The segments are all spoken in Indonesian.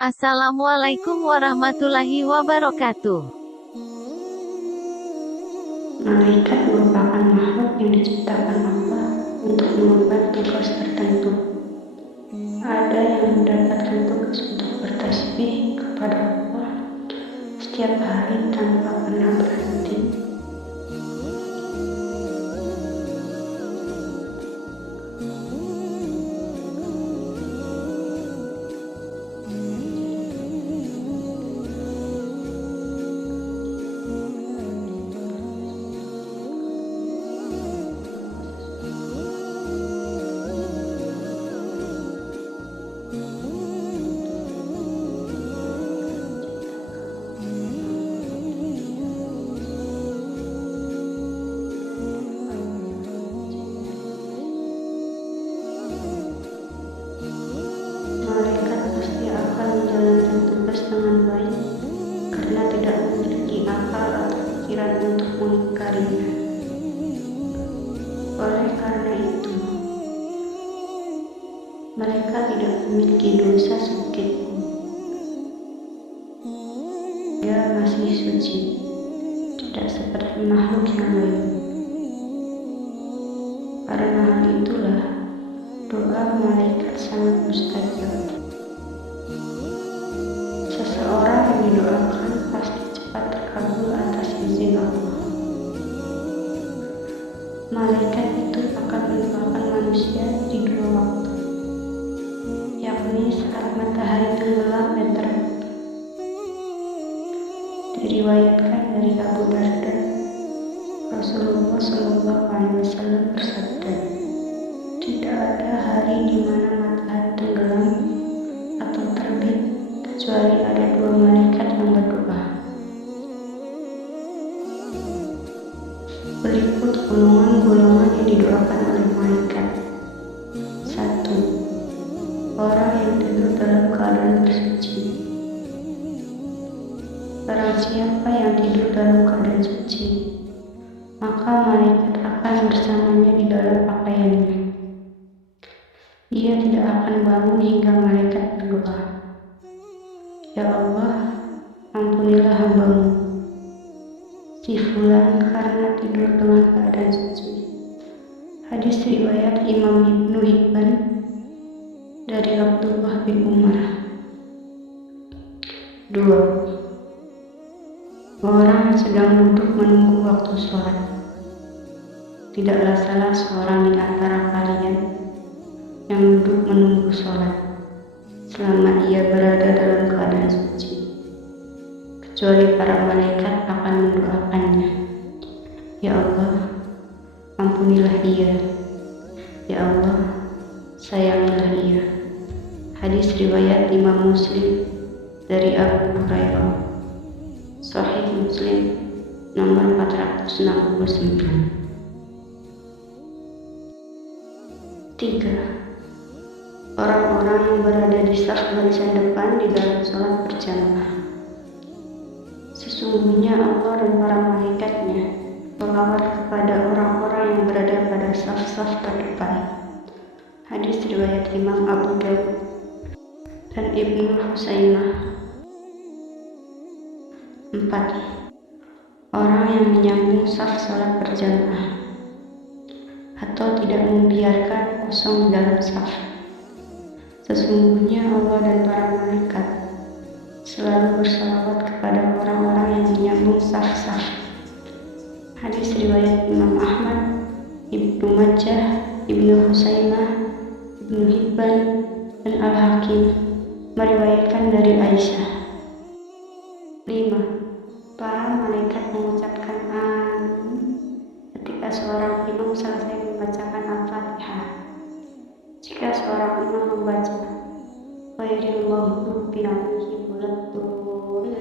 Assalamualaikum warahmatullahi wabarakatuh. Malaikat merupakan makhluk yang diciptakan Allah untuk mengemban tugas tertentu. Ada yang mendapatkan tugas untuk bertasbih kepada Allah setiap hari tanpa pernah berhenti. Malaikat pasti akan menjalankan tugas dengan baik karena tidak memiliki akal atau pikiran untuk mengingkarinya. Oleh karena itu, mereka tidak memiliki dosa sedikit pun. Dia masih suci, tidak seperti makhluk yang lain. Karena hal itulah doa malaikat sangat mustajab. Seseorang yang didoakan pasti cepat terkabul atas izin Allah. Malaikat itu akan mendoakan manusia di dua waktu, yakni saat matahari tenggelam dan terbit. Diriwayatkan dari Abu Darda, Rasulullah SAW bersabda, tidak ada hari di mana matahari tenggelam atau terbit kecuali ada dua malaikat yang berdoa. Berikut golongan-golongan yang didoakan oleh malaikat. 1. Orang yang tidur dalam keadaan bersuci. Barang siapa yang tidur dalam keadaan suci, maka malaikat akan bersamanya di dalam pakaiannya. Ia tidak akan bangun hingga malaikat berdoa, "Ya Allah, ampunilah hamba-Mu, si fulan karena tidur dengan keadaan suci." Hadis riwayat Imam Ibnu Hibban dari Abdullah bin Umar. 2. Orang yang sedang duduk menunggu waktu sholat. Tidaklah salah seorang di antara kalian yang duduk menunggu sholat selama ia berada dalam keadaan suci, kecuali para malaikat akan mendoakannya, "Ya Allah, ampunilah ia. Ya Allah, sayangilah ia." Hadis riwayat Imam Muslim dari Abu Hurairah. Sahih Muslim nomor 469. 3. Orang-orang yang berada di saf barisan depan di dalam sholat berjamaah. Sesungguhnya Allah dan para malaikatnya selawat kepada orang-orang yang berada pada saf-saf terdepan. Hadis riwayat Imam Abu Dawud dan Ibnu Husainah. 4. Orang yang menyambung saf sholat berjamaah atau tidak membiarkan kosong dalam saf. Sesungguhnya Allah dan para malaikat selalu bersalawat kepada orang-orang yang menyambung saf-saf. Hadis riwayat Imam Ahmad, Ibnu Majah, Ibnu Husainah, Ibnu Hibban, dan Al-Hakim meriwayatkan dari Aisyah. 5. Para malaikat mengucapkan amin ketika seorang imam selesai membacakan Al-Fatihah. Jika seorang imam membaca ghairil maghdubi 'alaihim waladdallin,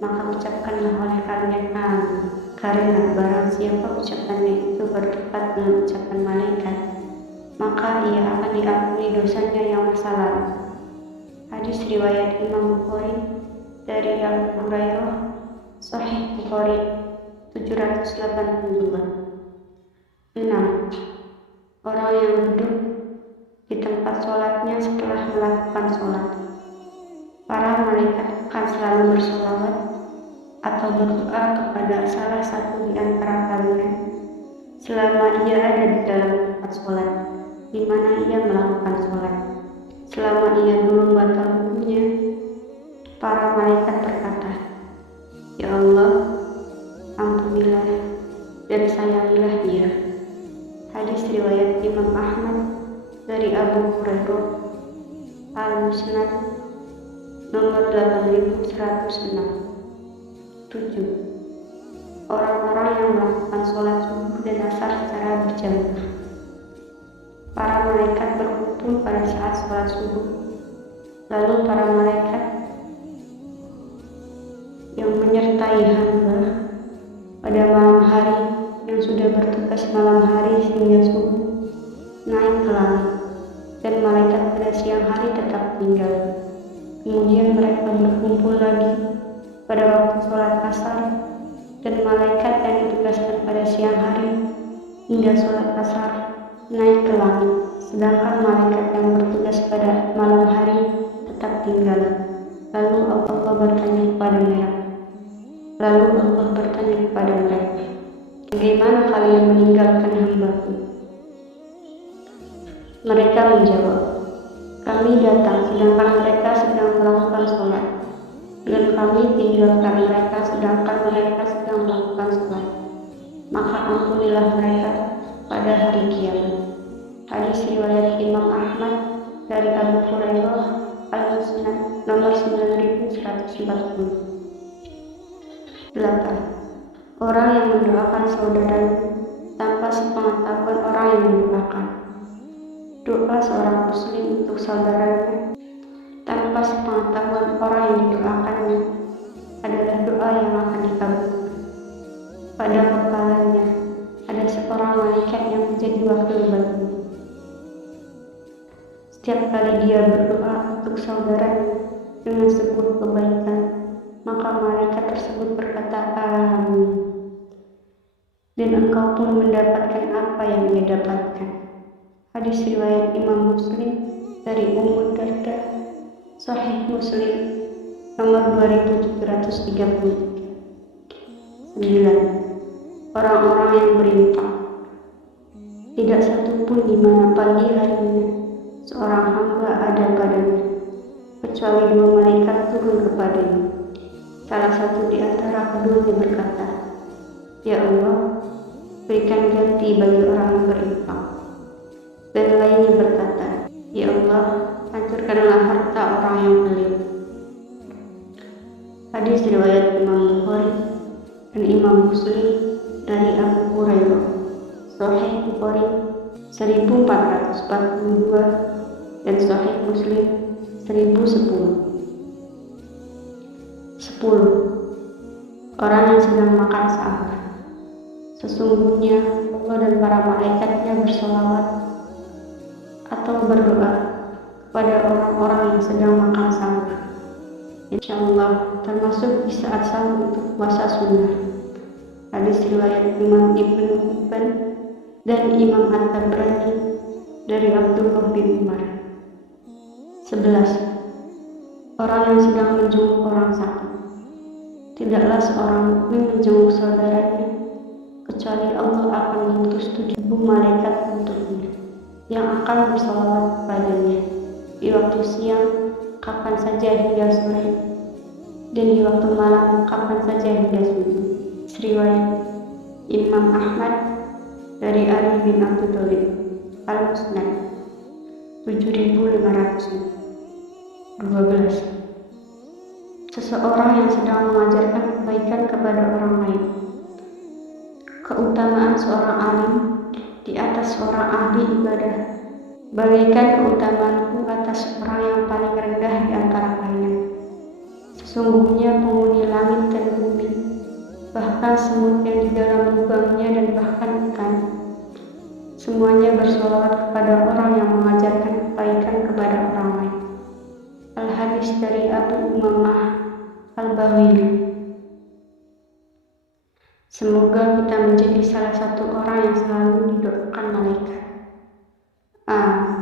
maka ucapkanlah oleh kalian amin, karena barang siapa ucapannya itu bertepat dengan ucapan malaikat, maka ia akan diampuni dosanya yang masa lalu. Hadis riwayat Imam Bukhari dari Abu Hurairah, Sahih Bukhari 782. 6. Orang yang duduk di tempat sholatnya setelah melakukan sholat. bersolawat atau berdoa kepada salah satu di antara kalian selama ia ada di dalam tempat sholat, di mana ia melakukan sholat, selama ia belum batal wudunya, para malaikat berkata, "Ya Allah, ampunilah dan sayangilah dia." Hadis riwayat Imam Ahmad dari Abu Hurairah, Al-Musnad nomor 8106. 7. Orang-orang yang melakukan sholat subuh dan asar secara berjamaah. Para malaikat berkumpul pada saat sholat subuh. Lalu para malaikat yang menyertai hamba pada malam hari yang sudah bertugas malam hari hingga subuh naik ke langit, dan malaikat pada siang hari tetap tinggal. Kemudian mereka berkumpul lagi pada waktu sholat asar, dan malaikat yang ditugaskan pada siang hari hingga sholat asar naik ke langit, sedangkan malaikat yang bertugas pada malam hari tetap tinggal. Lalu Allah bertanya kepada mereka, "Bagaimana kalian meninggalkan hamba-Ku?" Mereka menjawab, "Kami datang sedangkan mereka sedang melakukan sholat, dan kami tinggalkan mereka sedangkan mereka sedang melakukan sholat. Maka ampunilah mereka pada hari kiamat." Hadis riwayat Imam Ahmad dari Abu Hurairah, Al-Musnad nomor 9140. 8. Orang yang mendoakan saudaranya tanpa sepengetahuan orang yang mendoakan. Doa seorang muslim untuk saudaranya tanpa sepengetahuan orang yang didoakannya adalah doa yang akan dikabulkan. Pada kepalanya ada seorang malaikat yang menjadi wakil baginya. Setiap kali dia berdoa untuk saudaranya dengan sebuah kebaikan, maka malaikat tersebut berkata, "Amin." Dan engkau pun mendapatkan apa yang dia dapatkan. Hadis riwayat Imam Muslim dari Ummu Darda, Sahih Muslim nomor 2733. 9. Orang-orang yang berinfak. Tidak satu pun di mana pagi harinya seorang hamba ada padanya, kecuali dua malaikat turun kepadanya. Salah satu di antara keduanya berkata, "Ya Allah, berikan ganti bagi orang yang berinfak." Dan lainnya berkata, "Ya Allah, hancurkanlah harta orang yang pelit." Hadis riwayat Imam Bukhari dan Imam Muslim dari Abu Hurairah, Sahih Bukhari 1442 dan Sahih Muslim 1010. 10. Orang yang sedang makan sahur. Sesungguhnya Allah dan para malaikatnya bersolawat atau berdoa kepada orang-orang yang sedang makan sahur, insyaallah termasuk di saat sahur untuk puasa sunnah. Hadis riwayat Imam Ibnu Hibban dan Imam At-Tabrani dari Abdullah bin Umar. 11. Orang yang sedang menjenguk orang sakit. Tidaklah seorang mukmin menjenguk saudaranya kecuali Allah akan mengutus 7.000 malaikat untuknya yang akan bersolawat kepadanya di waktu siang kapan saja hingga sore, dan di waktu malam kapan saja hingga subuh. Riwayat Imam Ahmad dari Ali bin Abi Thalib, Al-Musnad 7512. Seseorang yang sedang mengajarkan kebaikan kepada orang lain. Keutamaan seorang alim di atas seorang ahli ibadah bagaikan keutamaanku atas orang yang paling rendah di antara kalian. Sesungguhnya penghuni langit dan bumi, bahkan semut yang di dalam lubangnya dan bahkan ikan, semuanya bersolawat kepada orang yang mengajarkan kebaikan kepada orang lain. Al-Hadis dari Abu Umamah Al-Bahili. Semoga kita menjadi salah satu orang yang selalu didoakan malaikat. Amin.